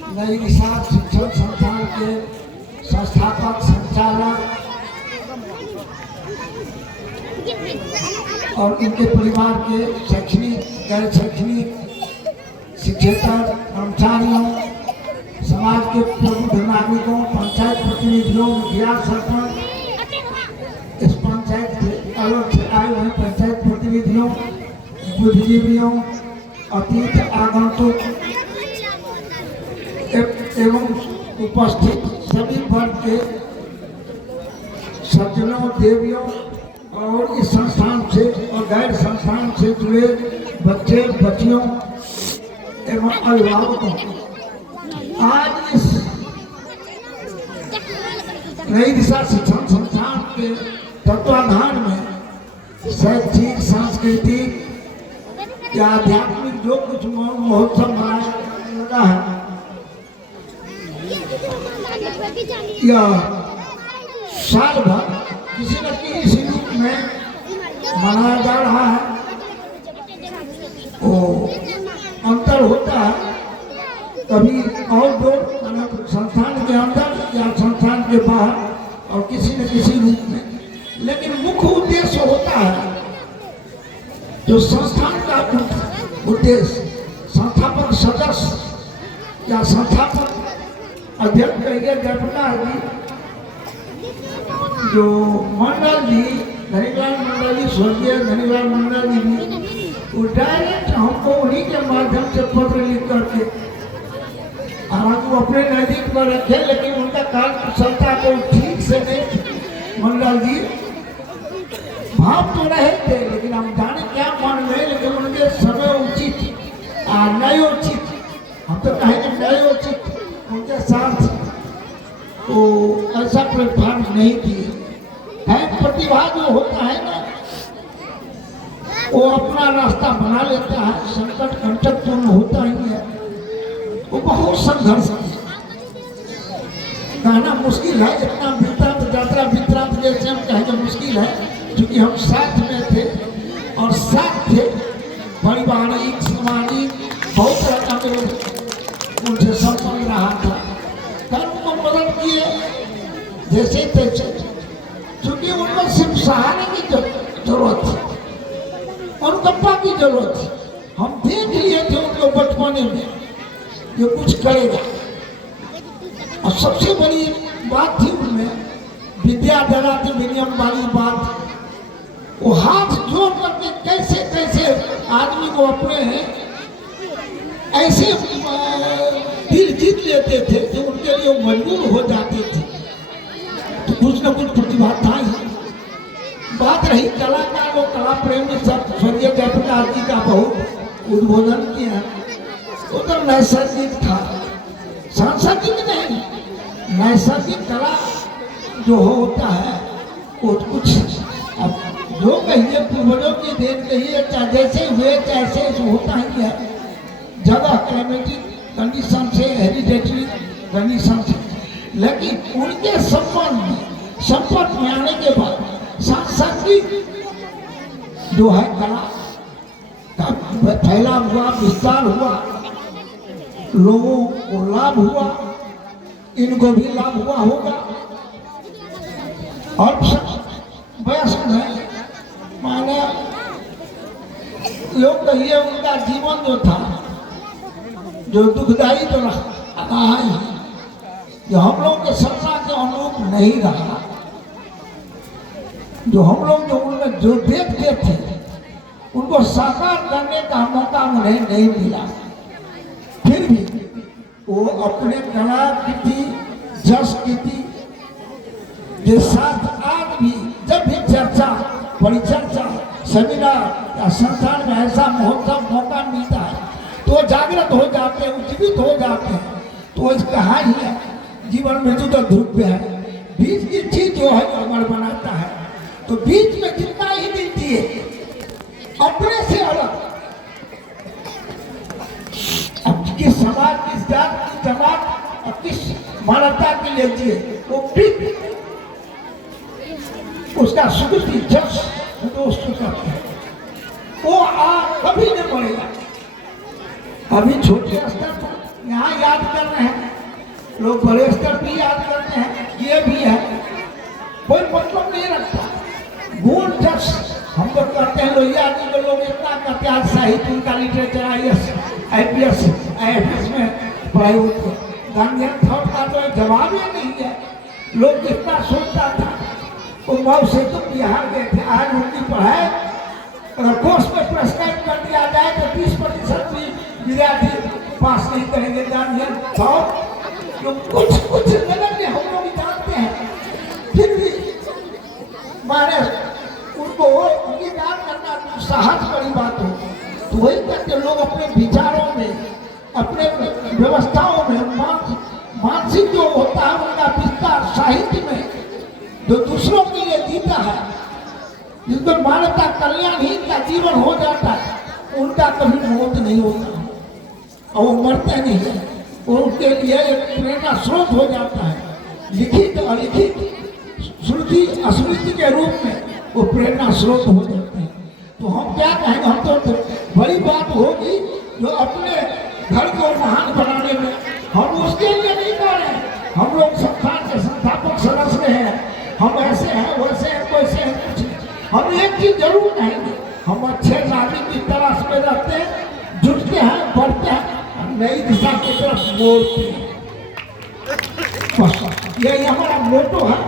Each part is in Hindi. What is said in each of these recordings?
नई दिशा शिक्षण संस्थान के संस्थापक संचालक और उनके परिवार के शैक्षणिक गैर शैक्षणिक शिक्षेतर कर्मचारियों, समाज के प्रबुद्ध नागरिकों, पंचायत प्रतिनिधियों, मुखिया, सरपंच, इस पंचायत से अलग से आए हुए पंचायत प्रतिनिधियों, बुद्धिजीवियों, अतिथि आगंतुक एवं उपस्थित सभी वर्ग के सज्जनों, देवियों और इस संस्थान से और गैर संस्थान से जुड़े बच्चे, बच्चियों एवं अभिभावकों, आज इस नई दिशा शिक्षण संस्थान के तत्वाधान में शैक्षिक, सांस्कृतिक या आध्यात्मिक जो कुछ महोत्सव मनाया है या साल भर किसी न किसी रूप में मनाया जा रहा है। वो अंतर होता है कभी आउटडोर संस्थान के अंदर या संस्थान के बाहर और किसी न किसी रूप में, लेकिन मुख्य उद्देश्य होता है जो संस्थान का उद्देश्य संस्थापक सदस्य या संस्थापक अध्यक्ष कहिए जयप्रकाश जी, जो मंडल जी, धनीलाल मंडल जी, स्वर्गीय धनीलाल मंडल जी भी वो डायरेक्ट हमको उन्हीं के माध्यम से पत्र लिख करके हालांकि वो अपने नजदीक में रखे, लेकिन उनका कार्यकुशलता को ठीक से नहीं। मंडल जी भाव तो रहे थे, लेकिन हम जाने क्या मान रहे, लेकिन उनके समय उचित न्यायोचित, हम तो कहेंगे न्यायोचित उनके साथ तो ऐसा प्लेटफॉर्म नहीं किए है। प्रतिभा जो होता है ना वो अपना रास्ता बना लेता है, संकट कंटक पूर्ण होता ही है, वो बहुत संघर्ष कहना मुश्किल है। इतना वृत्तांत यात्रा वृत्तांत जैसे हम कहेंगे मुश्किल है, क्योंकि हम साथ में थे और साथ थे, पारिवारिक सामाजिक बहुत तरह का उनसे संपर्क रहा था, कर्म को मदद किए जैसे तैसे, क्योंकि उनको सिर्फ सहारे की जरूरत थी, अनुकंपा की जरूरत थी। हम देख लिए थे उनको बचपने में ये कुछ करेगा, और सबसे बड़ी बात थी उनमें विद्या ददाति विनयम वाली बात। वो हाथ जोड़ करके कैसे कैसे आदमी को अपने ऐसे दिल जीत लेते थे जो उनके लिए मजबूर हो जाते थे। तो कुछ न कुछ प्रतिभा था ही। बात रही कलाकार और कला प्रेमी सब स्वर्गीय जयप्रकाश जी का बहुत उद्बोधन किया, वो तो नैसर्गिक था, सांसारिक नहीं। नैसर्गिक कला जो होता है वो कुछ अब जो कहिए पूर्वजों की देन कहिए, चाहे जैसे हुए कैसे होता ही है, जगह क्लाइमेटिक कंडीशन से, हेरिडेटरी कंडीशन से, लेकिन उनके संपर्क में आने के बाद सांस्कृतिक जो है कला का फैला हुआ, विस्तार हुआ, लोगों को लाभ हुआ, इनको भी लाभ हुआ होगा। और वयस्क है माने लोग कहिए उनका जीवन जो था जो दुखदायी तो रहा है, जो हम लोग के सपना के अनुरूप नहीं रहा, जो हम लोग जो उनमें जो देखते थे उनको साकार करने का मौका उन्हें नहीं मिला। फिर भी वो अपने कला कृति, जस कृति के साथ आज भी जब भी चर्चा, परिचर्चा, सेमिनार या संस्थान में ऐसा महोत्सव मौका मिलता है तो जागृत हो जाते हैं, उज्जीवित हो जाते हैं। तो इस कहा ही है जीवन में तो ध्रुव है, बीच की चीज जो है अमर बनाता है। तो बीच में जितना ही मिलती है अपने से अलग, अब किस समाज, किस जात, किस जमात और किस मानवता के लिए जिए वो बीच उसका सुकृति जस दोस्त करते हैं, वो कभी नहीं बढ़ेगा। अभी छोटे स्तर पर यहाँ याद कर रहे हैं, लोग बड़े स्तर भी याद करते हैं, ये भी है, कोई मतलब नहीं रखता। गुण जब हम लोग करते हैं लोहिया जी को लोग इतना करते हैं, साहित्य उनका लिटरेचर IPS में पढ़ाई होती है, गांधीयन थॉट का तो जवाब ही नहीं है। लोग जितना सोचता था वो मऊ से तो बिहार गए थे, आज उनकी पढ़ाई अगर कोर्स में प्रेस्क्राइब कर दिया जाए तो 30% भी विद्यार्थी पास नहीं करेंगे गांधीयन थॉट। जो कुछ नगर में हम लोग जानते हैं, फिर भी मारे उनको अंगीकार करना साहस बड़ी बात हो। तो वही करके लोग अपने विचारों में, अपने व्यवस्थाओं में, मानसिक जो होता है उनका विस्तार साहित्य में जो दूसरों के लिए जीता है, जिसमें मानवता कल्याणहीन का जीवन हो जाता है, उनका कभी मौत नहीं होता और वो मरते नहीं है, उनके लिए एक प्रेरणा स्रोत हो जाता है। लिखित अलिखित, श्रुति अस्मृति के रूप में वो प्रेरणा स्रोत हो जाते हैं। तो हम क्या कहेंगे, हम तो बड़ी बात होगी जो अपने घर को महान बनाने में, हम उसके लिए नहीं कर रहे हैं। हम लोग संस्थान के संस्थापक सदस्य हैं, हम ऐसे हैं वैसे हैं वैसे हैं, कुछ हम एक चीज जरूर कहेंगे, हम अच्छे नागरिक की तलाश में रहते हैं, जुटते हैं, बढ़ते हैं, नई दिशा की तरफ मोड़ते हैं। यही हमारा मोटो है,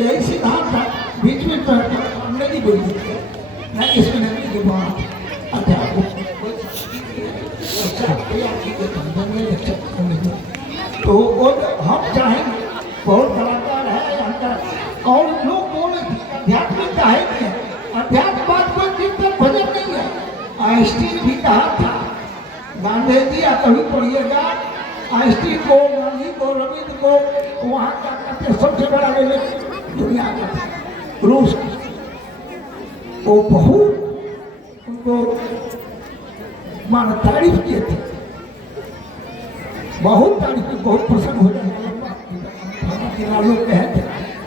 यही सिद्धांत है। बीच में नहीं बोली मैं इसमें नहीं के बाद तो वो हम चाहेंगे, बहुत कलाकार है और लोग बोले आध्यात्मिकता है क्या, अध्यात्मवाद कोई कीर्तन भजन नहीं है। आइंस्टीन भी कहा था, गांधी जी या कभी पढ़िएगा, आइंस्टीन को, गांधी को, रविंद्र को वहाँ का करते सबसे बड़ा दुनिया का रूस, वो बहुत उनको माना तारीफ किए थे, बहुत तारीफ, बहुत प्रसन्न हो जाए लोग कहते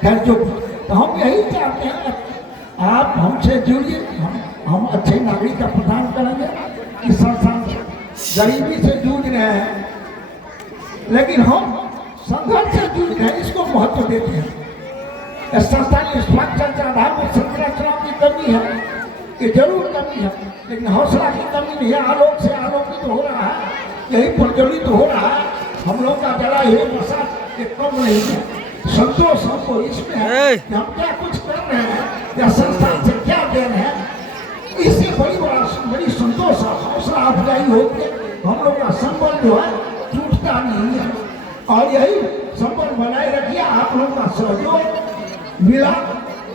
हैं। जो तो हम यही चाहते हैं, आप हमसे जुड़िए, हम अच्छे नागरिक का प्रदान करेंगे। इस संस्थान गरीबी से जूझ रहे हैं, लेकिन हम संघर्ष से जूझ रहे हैं, इसको महत्व देते हैं। संस्थान इंफ्रास्ट्रक्चर आधार पर संरचना की कमी है, ये जरूर कमी है, लेकिन हौसला की कमी नहीं है। आलोक से आलोकित हो रहा है, यही प्रज्वलित हो रहा है। हम लोग का जरा ये नशा कम नहीं है, संतोष हमको इसमें है कि हम क्या कुछ कर रहे हैं या संस्थान से क्या दे रहे हैं, इससे बड़ी संतोष हौसला अफजाई होती है। हम लोग का संबंध जो है टूटता नहीं है, और यही संबंध बनाए रखिए। आप लोगों का सहयोग मिला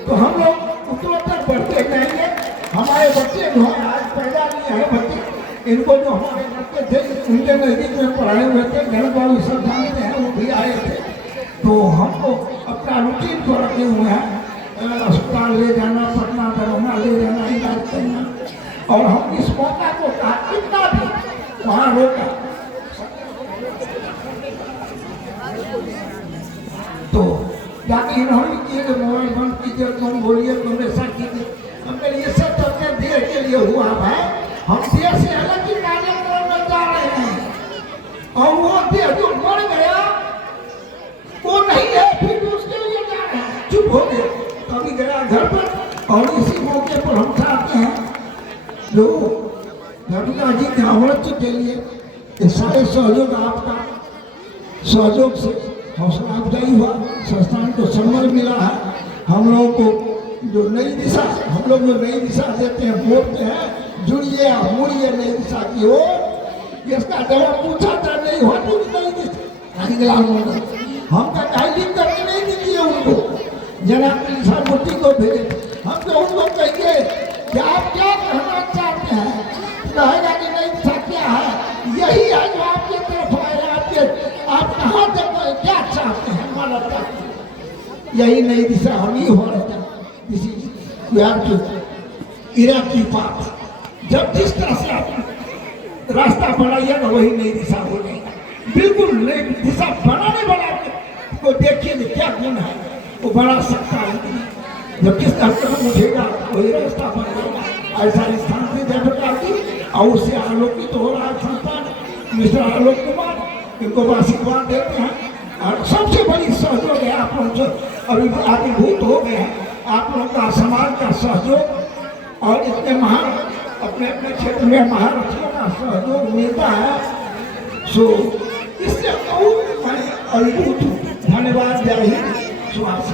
तो हम लोग उत्तरोत्तर बढ़ते जाएंगे। हमारे बच्चे जो है आज पैदा नहीं है बच्चे, इनको जो हमारे बच्चे थे उनके नजदीक में पढ़ाए हुए थे, घर वालों सब जानते हैं, वो भी आए थे। तो हमको अपना रूटीन को रखे हुए हैं, अस्पताल ले जाना, पटना दरभंगा ले जाना, इलाज करना, और हम इस मौका को कितना भी वहाँ रोका। तो जाके इन्होंने किए जो मोबाइल बंद कीजिए, तुम बोलिए, तुम ऐसा कीजिए। हम कह ये सब तो अपने देश के लिए हुआ है, हम देश से अलग ही कार्यक्रम में जा रहे हैं, और वो देश जो मर गया वो नहीं है, फिर भी उसके लिए जा रहे हैं। चुप हो गया, कभी गया घर पर। और इसी मौके पर हम चाहते हैं जो घटना जी के अमृत के लिए सारे सहयोग, आपका सहयोग से हौसला अफजाई हुआ, संस्थान को सम्मान मिला है। हम लोगों को जो नई दिशा, हम लोग जो नई दिशा देते हैं, बोलते हैं जुड़िए मुड़िए नई दिशा की ओर, इसका जवाब पूछा था नहीं होती नई दिशा। हम तो टाइलिंग करके नहीं दीजिए उनको, जनाब निशान मुट्ठी को भेजे, हम तो उनको कहिए कि आप क्या कहना चाहते हैं, कहेगा कि नई दिशा क्या है, यही है जो आपके तरफ आए, आप कहाँ तक क्या चाहते हैं, मानवता यही नई दिशा हम ही हो रहे थे। इरा की बात जब जिस तरह से आप रास्ता बनाइएगा वही नई दिशा हो जाएगी। बिल्कुल नई दिशा बनाने वाला को देखिए क्या गुण है, वो बना सकता है। जब किस तरह उठेगा वही रास्ता बनेगा। ऐसा स्थान से जब और उससे आलोकित हो रहा है संस्थान मिस्टर आलोक कुमार, इनको आशीर्वाद देते हैं। और सबसे बड़ी सहयोग है आप लोग जो अभी आविर्भूत हो गए हैं, आप लोगों का समाज का सहयोग और इतने महान अपने अपने क्षेत्र में महारथियों का सहयोग मिलता है। सो इससे बहुत मैं अभिभूत हूँ। धन्यवाद। जय हिंद। सुभाष।